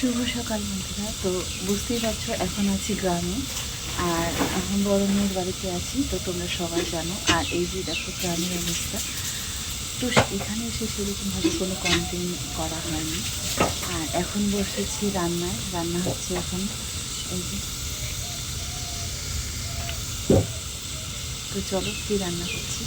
শুভ সকাল বন্ধুরা। তো বুঝতেই পারছো এখন আছি গ্রামে, আর এখন বড় মেয়ের বাড়িতে আছি। তো তোমরা সবাই জানো। আর এই যে দেখো গ্রামের অবস্থা। তো এখানে এসে সেরকমভাবে কোনো কন্টেন্ট করা হয়নি। আর এখন বসেছি রান্নায়, রান্না হচ্ছে এখন এই যে। তো চলো কী রান্না করছি।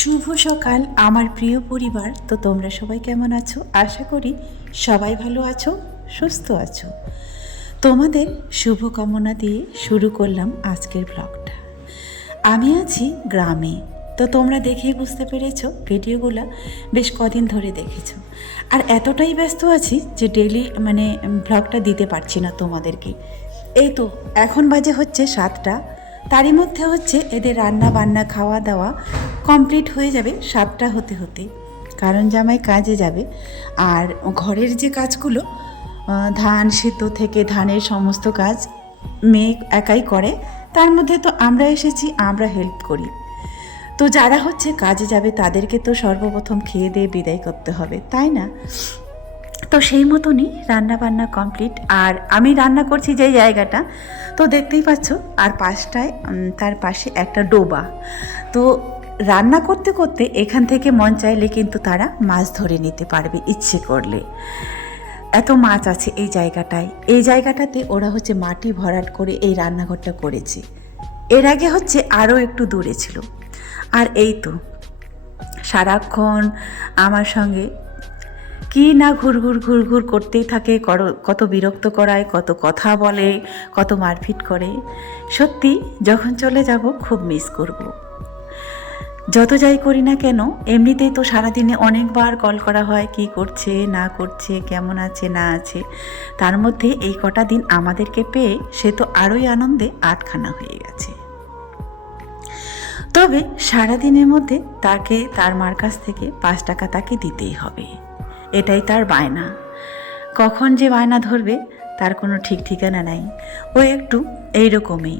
শুভ সকাল আমার প্রিয় পরিবার। তো তোমরা সবাই কেমন আছো? আশা করি সবাই ভালো আছো, সুস্থ আছো। তোমাদের শুভকামনা দিয়ে শুরু করলাম আজকের ব্লগটা। আমি আছি গ্রামে। তো তোমরা দেখেই বুঝতে পেরেছো, ভিডিওগুলো বেশ কদিন ধরে দেখেছো। আর এতটাই ব্যস্ত আছি যে ডেইলি ব্লগটা দিতে পারছি না তোমাদেরকে। এই তো এখন বাজে হচ্ছে 7টা, তারই মধ্যে হচ্ছে এদের রান্না বান্না খাওয়া দাওয়া কমপ্লিট হয়ে যাবে 7টা হতে হতে, কারণ জামাই কাজে যাবে। আর ঘরের যে কাজগুলো, ধান সিদ্ধ থেকে ধানের সমস্ত কাজ মেয়ে একাই করে। তার মধ্যে তো আমরা এসেছি, আমরা হেল্প করি। তো যারা হচ্ছে কাজে যাবে তাদেরকে তো সর্বপ্রথম খেয়ে দিয়ে বিদায় করতে হবে, তাই না? তো সেই মতনই রান্না বান্না কমপ্লিট। আর আমি রান্না করছি যে জায়গাটা, তো দেখতেই পাচ্ছ। আর পাশটায় তার পাশে একটা ডোবা। তো রান্না করতে করতে এখান থেকে মন চাইলে কিন্তু তারা মাছ ধরে নিতে পারবে ইচ্ছে করলে। এত মাছ আছে এই জায়গাটায়। এই জায়গাটাতে ওরা হচ্ছে মাটি ভরাট করে এই রান্নাঘরটা করেছে। এর আগে হচ্ছে আরও একটু দূরে ছিল। আর এই তো সারাক্ষণ আমার সঙ্গে কি না ঘুরঘুর করতেই থাকে। কত বিরক্ত করায়, কত কথা বলে, কত মারপিট করে। সত্যি যখন চলে যাব খুব মিস করব। যত যাই করি না কেন, এমনিতেই তো সারাদিনে অনেকবার কল করা হয়, কি করছে না করছে, কেমন আছে না আছে। তার মধ্যে এই কটা দিন আমাদেরকে পেয়ে সে তো আরোই আনন্দে আটখানা হয়ে গেছে। তবে সারাদিনের মধ্যে তাকে তার মার কাছ থেকে 5 টাকা তাকে দিতেই হবে, এটাই তার বায়না। কখন যে বায়না ধরবে তার কোনো ঠিক ঠিকানা নাই। ও একটু এইরকমই।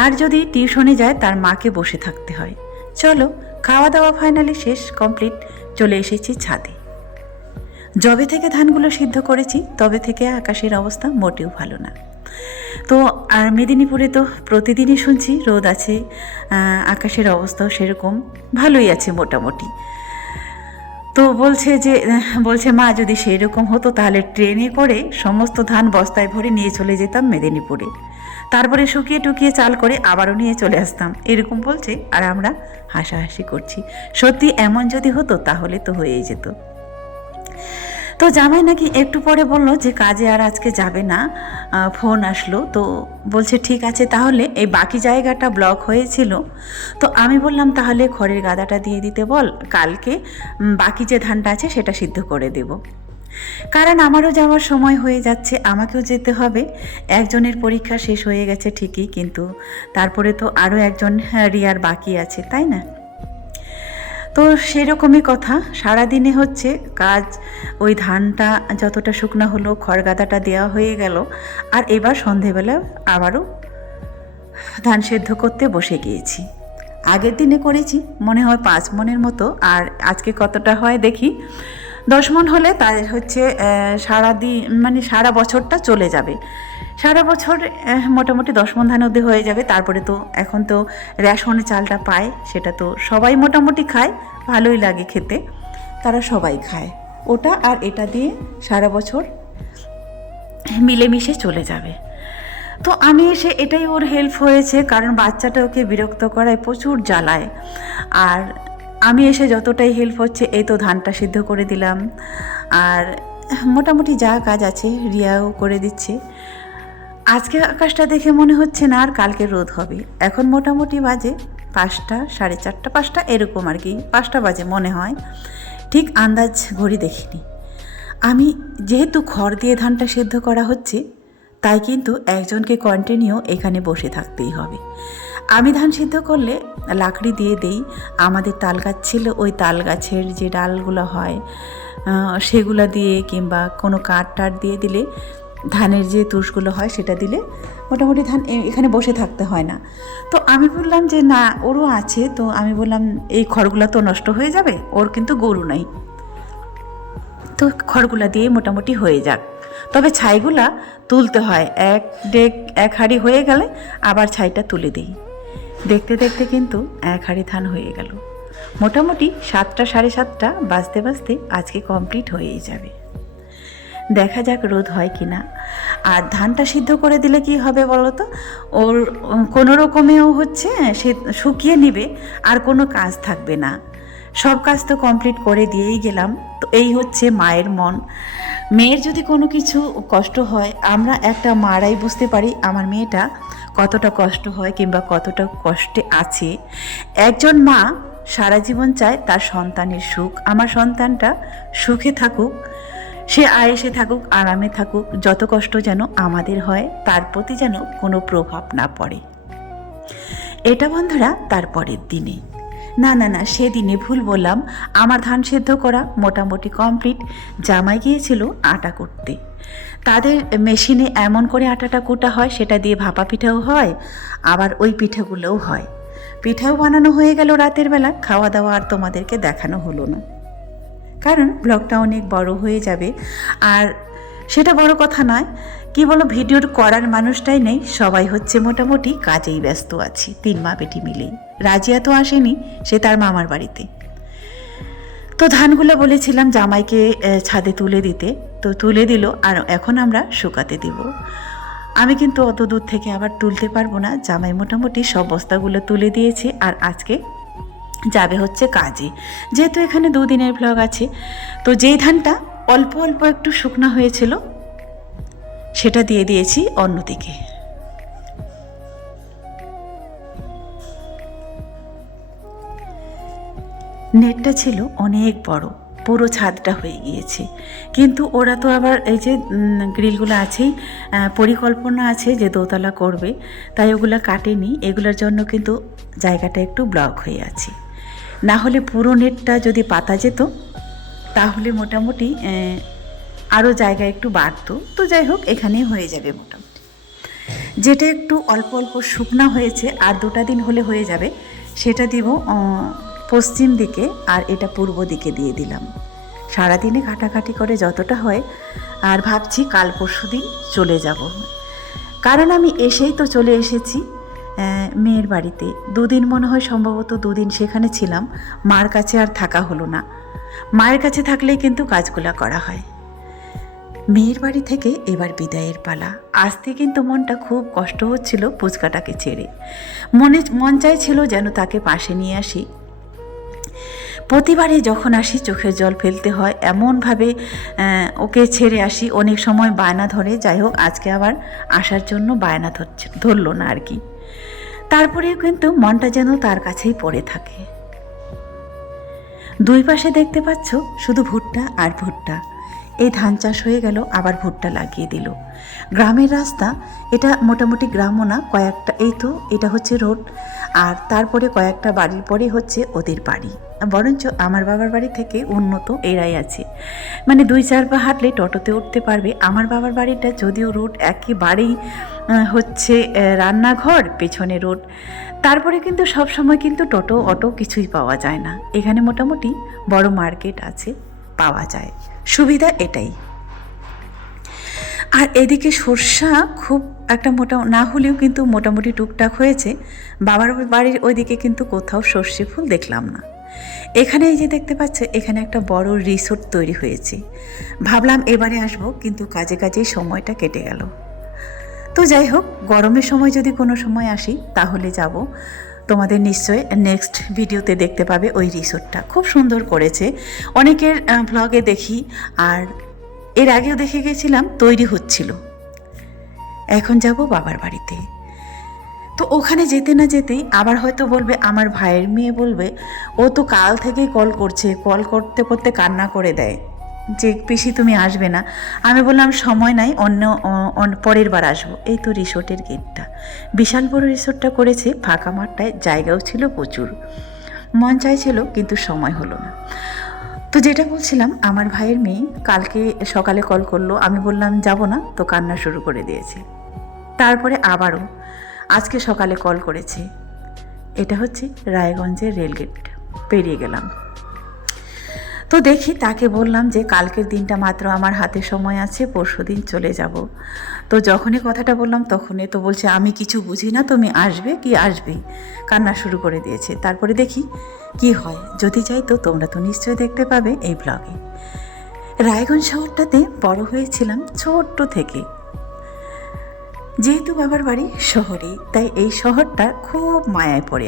আর যদি টিউশনে যায় তার মাকে বসে থাকতে হয়। চলো, খাওয়া দাওয়া ফাইনালি শেষ, কমপ্লিট। চলে এসেছি ছাদে। যবে থেকে ধানগুলো সিদ্ধ করেছি তবে থেকে আকাশের অবস্থা মোটেও ভালো না। তো আর মেদিনীপুরে তো প্রতিদিনই শুনছি রোদ আছে, আকাশের অবস্থাও সেরকম ভালোই আছে মোটামুটি। তো বলছে মা, যদি সেই রকম হতো তাহলে ট্রেনে করে সমস্ত ধান বস্তায় ভরে নিয়ে চলে যেতাম মেদিনীপুরে, তারপরে শুকিয়ে টুকিয়ে চাল করে আবারও নিয়ে চলে আসতাম, এরকম বলছে। আর আমরা হাসাহাসি করছি। সত্যি এমন যদি হতো তাহলে তো হয়েই যেত। তো জামাই নাকি একটু পরে বললো যে কাজে আর আজকে যাবে না। ফোন আসলো, তো বলছে ঠিক আছে তাহলে। এই বাকি জায়গাটা ব্লক হয়েছিল, তো আমি বললাম তাহলে খড়ের গাদাটা দিয়ে দিতে বল, কালকে বাকি যে ধানটা আছে সেটা সিদ্ধ করে দেব। কারণ আমারও যাওয়ার সময় হয়ে যাচ্ছে, আমাকেও যেতে হবে। একজনের পরীক্ষা শেষ হয়ে গেছে ঠিকই, কিন্তু তারপরে তো আরও একজন রিয়ার বাকি আছে, তাই না? তো সেরকমই কথা। সারাদিনে হচ্ছে কাজ। ওই ধানটা যতটা শুকনো হলো, খড়গাদাটা দেওয়া হয়ে গেল। আর এবার সন্ধেবেলা আবারও ধান সেদ্ধ করতে বসে গিয়েছি। আগের দিনে করেছি মনে হয় 5 মণের মতো, আর আজকে কতটা হয় দেখি। 10 মণ হলে তার হচ্ছে সারা বছরটা চলে যাবে। সারা বছর মোটামুটি 10 মণ ধান অবধি হয়ে যাবে। তারপরে তো এখন তো রেশনে চালটা পায়, সেটা তো সবাই মোটামুটি খায়, ভালোই লাগে খেতে, তারা সবাই খায় ওটা। আর এটা দিয়ে সারা বছর মিলেমিশে চলে যাবে। তো আমি এসে এটাই ওর হেল্প হয়েছে, কারণ বাচ্চাটা ওকে বিরক্ত করায়, প্রচুর জ্বালায়। আর আমি এসে যতটাই হেল্প হচ্ছে, এই তো ধানটা সিদ্ধ করে দিলাম। আর মোটামুটি যা কাজ আছে রিয়াও করে দিচ্ছে। আজকে আকাশটা দেখে মনে হচ্ছে না আর কালকে রোদ হবে। এখন মোটামুটি বাজে 5টা, 4:30, 5টা এরকম আর কি। 5টা বাজে মনে হয়, ঠিক আন্দাজ ঘড়ি দেখিনি আমি। যেহেতু খড় দিয়ে ধানটা সেদ্ধ করা হচ্ছে, তাই কিন্তু একজনকে কন্টিনিউ এখানে বসে থাকতেই হবে। আমি ধান সিদ্ধ করলে লাকড়ি দিয়ে দেই। আমাদের তাল গাছ ছিল, ওই তাল গাছের যে ডালগুলো হয় সেগুলো দিয়ে, কিংবা কোনো কাঠ টাট দিয়ে দিলে, ধানের যে তুষগুলো হয় সেটা দিলে মোটামুটি ধান এখানে বসে থাকতে হয় না। তো আমি বললাম যে না, ওরও আছে। তো আমি বললাম এই খড়গুলো তো নষ্ট হয়ে যাবে, ওর কিন্তু গরু নাই। তো খড়গুলা দিয়ে মোটামুটি হয়ে যাক, তবে ছাইগুলা তুলতে হয়। এক হাঁড়ি হয়ে গেলে আবার ছাইটা তুলে দিই। দেখতে দেখতে কিন্তু এক হাঁড়ি ধান হয়ে গেল। মোটামুটি 7টা 7:30 বাজতে বাজতে আজকে কমপ্লিট হয়েই যাবে। দেখা যাক রোদ হয় কি না। আর ধানটা সিদ্ধ করে দিলে কি হবে বলো তো, ওর কোনো রকমেও হচ্ছে সে শুকিয়ে নিবে, আর কোনো কাজ থাকবে না। সব কাজ তো কমপ্লিট করে দিয়েই গেলাম। তো এই হচ্ছে মায়ের মন। মেয়ের যদি কোনো কিছু কষ্ট হয়, আমরা একটা মারাই বুঝতে পারি আমার মেয়েটা কতটা কষ্ট হয় কিংবা কতটা কষ্টে আছে। একজন মা সারা জীবন চায় তার সন্তানের সুখ। আমার সন্তানটা সুখে থাকুক, সে আয়েসে থাকুক, আরামে থাকুক, যত কষ্ট যেন আমাদের হয় তার প্রতি যেন কোনো প্রভাব না পড়ে। এটা বন্ধুরা তারপরের দিনে না সেদিনে ভুল বললাম। আমার ধান সেদ্ধ করা মোটামুটি কমপ্লিট। জামাই গিয়েছিল আটা করতে। তাদের মেশিনে এমন করে আটাটা কুটা হয়, সেটা দিয়ে ভাপা পিঠাও হয়, আবার ওই পিঠাগুলোও হয়। পিঠাও বানানো হয়ে গেল রাতের বেলা। খাওয়া দাওয়া আর তোমাদেরকে দেখানো হলো না, কারণ ব্লগটা অনেক বড় হয়ে যাবে। আর সেটা বড় কথা নয়, কি বলো, ভিডিওর করার মানুষটাই নেই, সবাই হচ্ছে মোটামুটি কাজেই ব্যস্ত আছি, 3 মা বেটি মিলেই। রাজিয়া তো আসেনি, সে তার মামার বাড়িতে। তো ধানগুলো বলেছিলাম জামাইকে ছাদে তুলে দিতে, তো তুলে দিল, আর এখন আমরা শুকাতে দিব। আমি কিন্তু অত দূর থেকে আবার তুলতে পারবো না। জামাই মোটামুটি সব বস্তাগুলো তুলে দিয়েছে, আর আজকে যাবে হচ্ছে কাজে। যেহেতু এখানে 2 দিনের ব্লগ আছে, তো যেই ধানটা অল্প অল্প একটু শুকনো হয়েছিল সেটা দিয়ে দিয়েছি অন্যদিকে। নেটটা ছিল অনেক বড়, পুরো ছাদটা হয়ে গিয়েছে। কিন্তু ওরা তো আবার এই যে গ্রিলগুলো আছেই, পরিকল্পনা আছে যে দোতলা করবে, তাই ওগুলো কাটেনি। এগুলোর জন্য কিন্তু জায়গাটা একটু ব্লক হয়ে আছে। না হলে পুরো নেটটা যদি পাতা যেত তাহলে মোটামুটি আরও জায়গা একটু বাড়তো। তো যাই হোক, এখানেই হয়ে যাবে মোটামুটি। যেটা একটু অল্প অল্প শুকনা হয়েছে, আর 2টা দিন হলে হয়ে যাবে, সেটা দিব পশ্চিম দিকে, আর এটা পূর্ব দিকে দিয়ে দিলাম। সারাদিনে কাটাকাটি করে যতটা হয়, আর ভাবছি কাল পরশু দিন চলে যাব। কারণ আমি এসেই তো চলে এসেছি মেয়ের বাড়িতে। 2 দিন মনে হয়, সম্ভবত 2 দিন সেখানে ছিলাম। মার কাছে আর থাকা হলো না। মায়ের কাছে থাকলেই কিন্তু কাজগুলো করা হয়। মেয়ের বাড়ি থেকে এবার বিদায়ের পালা। আসতে কিন্তু মনটা খুব কষ্ট হচ্ছিল পুচকাটাকে ছেড়ে। মন চাইছিল যেন তাকে পাশে নিয়ে আসি। প্রতিবারই যখন আসি চোখের জল ফেলতে হয়, এমনভাবে ওকে ছেড়ে আসি। অনেক সময় বায়না ধরে, যাই হোক আজকে আবার আসার জন্য বায়না ধরল না আর কি। তারপরেও কিন্তু মনটা যেন তার কাছেই পড়ে থাকে। 2 পাশে দেখতে পাচ্ছ শুধু ভুট্টা আর ভুট্টা। এই ধান চাষ হয়ে গেল, আবার ভুট্টা লাগিয়ে দিল। গ্রামের রাস্তা, এটা মোটামুটি গ্রামও না, কয়েকটা, এই তো এটা হচ্ছে রোড, আর তারপরে কয়েকটা বাড়ির পরে হচ্ছে ওদের বাড়ি। বরঞ্চ আমার বাবার বাড়ি থেকে উন্নত এরাই আছে, মানে 2-4 পা হাঁটলে টোটোতে উঠতে পারবে। আমার বাবার বাড়িটা যদিও রোড, একেবারেই হচ্ছে রান্নাঘর, পেছনে রোড। তারপরে কিন্তু সব সময় কিন্তু টোটো অটো কিছুই পাওয়া যায় না। এখানে মোটামুটি বড় মার্কেট আছে, পাওয়া যায়, সুবিধা এটাই। আর এদিকে সর্ষা খুব একটা মোটা না হলেও কিন্তু মোটামুটি টুকটাক হয়েছে। বাবার বাড়ির ওইদিকে কিন্তু কোথাও সর্ষে ফুল দেখলাম না। এখানে এই যে দেখতে পাচ্ছ, এখানে একটা বড় রিসোর্ট তৈরি হয়েছে। ভাবলাম এবারে আসবো, কিন্তু কাজে কাজেই সময়টা কেটে গেল। তো যাই হোক, গরমের সময় যদি কোনো সময় আসি তাহলে যাব। তোমাদের নিশ্চয় নেক্সট ভিডিওতে দেখতে পাবে ওই রিসোর্টটা। খুব সুন্দর করেছে, অনেকের ভ্লগে দেখি, আর এর আগেও দেখে গেছিলাম তৈরি হচ্ছিল। এখন যাব বাবার বাড়িতে। তো ওখানে যেতে না যেতেই আবার হয়তো বলবে, আমার ভাইয়ের মেয়ে বলবে, ও তো কাল থেকেই কল করছে, কল করতে করতে কান্না করে দেয় যে পিসি তুমি আসবে না। আমি বললাম সময় নাই, পরের বার আসবো। এই তো রিসোর্টের গেটটা, বিশাল বড় রিসোর্টটা করেছে, ফাঁকা মাঠটায়, জায়গাও ছিল প্রচুর। মন চাইছিল কিন্তু সময় হলো না। তো যেটা বলছিলাম, আমার ভাইয়ের মেয়ে কালকে সকালে কল করলো, আমি বললাম যাব না, তো কান্না শুরু করে দিয়েছে। তারপরে আবারও আজকে সকালে কল করেছে। এটা হচ্ছে রায়গঞ্জের রেলগেট পেরিয়ে গেলাম। তো দেখি তাকে বললাম যে কালকের দিনটা মাত্র আমার হাতে সময় আছে, পরশুদিন চলে যাব। তো যখনই কথাটা বললাম তখনই তো বলছে আমি কিছু বুঝি না, তুমি আসবে কি আসবে, কান্না শুরু করে দিয়েছে। তারপরে দেখি কি হয়, যদি চাই তো তোমরা তো নিশ্চয়ই দেখতে পাবে এই ব্লগে। রায়গঞ্জ শহরটাতে বড় হয়েছিলাম ছোট্ট থেকে। যেহেতু বাবার বাড়ি শহরে, তাই এই শহরটা খুব মায়ায় পড়ে